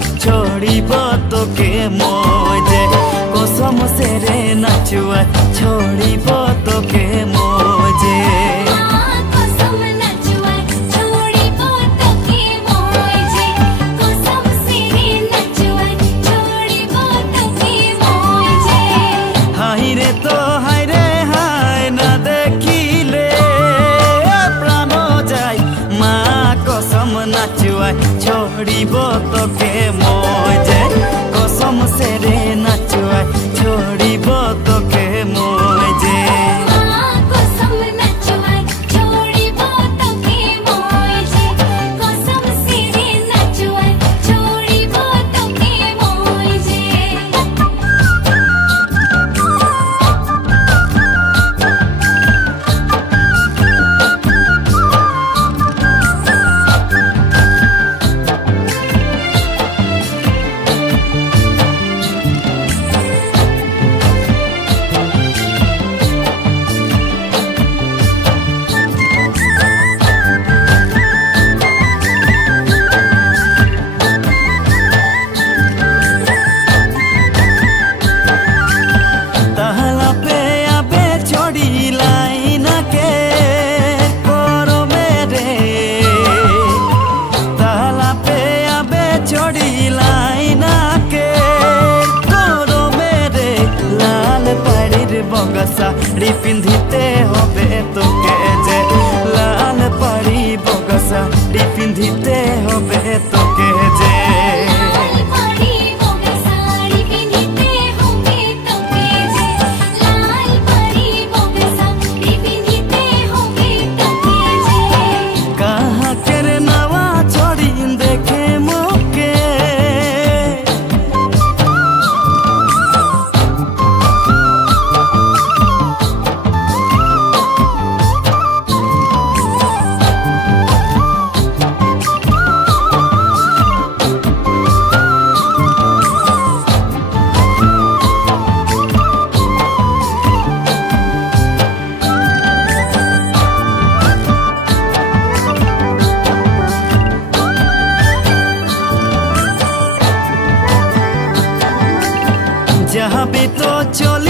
छोड़ीब तोके मोजे कसम से रे नाचुआ छोड़ीब तोके मोजे छोड़ीब तोके मोजे कसम से रे नाचुआ छोड़ीब तोके मोजे साड़ी पिंधिते होबे तोके जे लाल पड़ी बगा साड़ी पिंधिते होबे तोके जे कहाँ के नवा छोड़ी देखे मोके जहाँ भी तो चल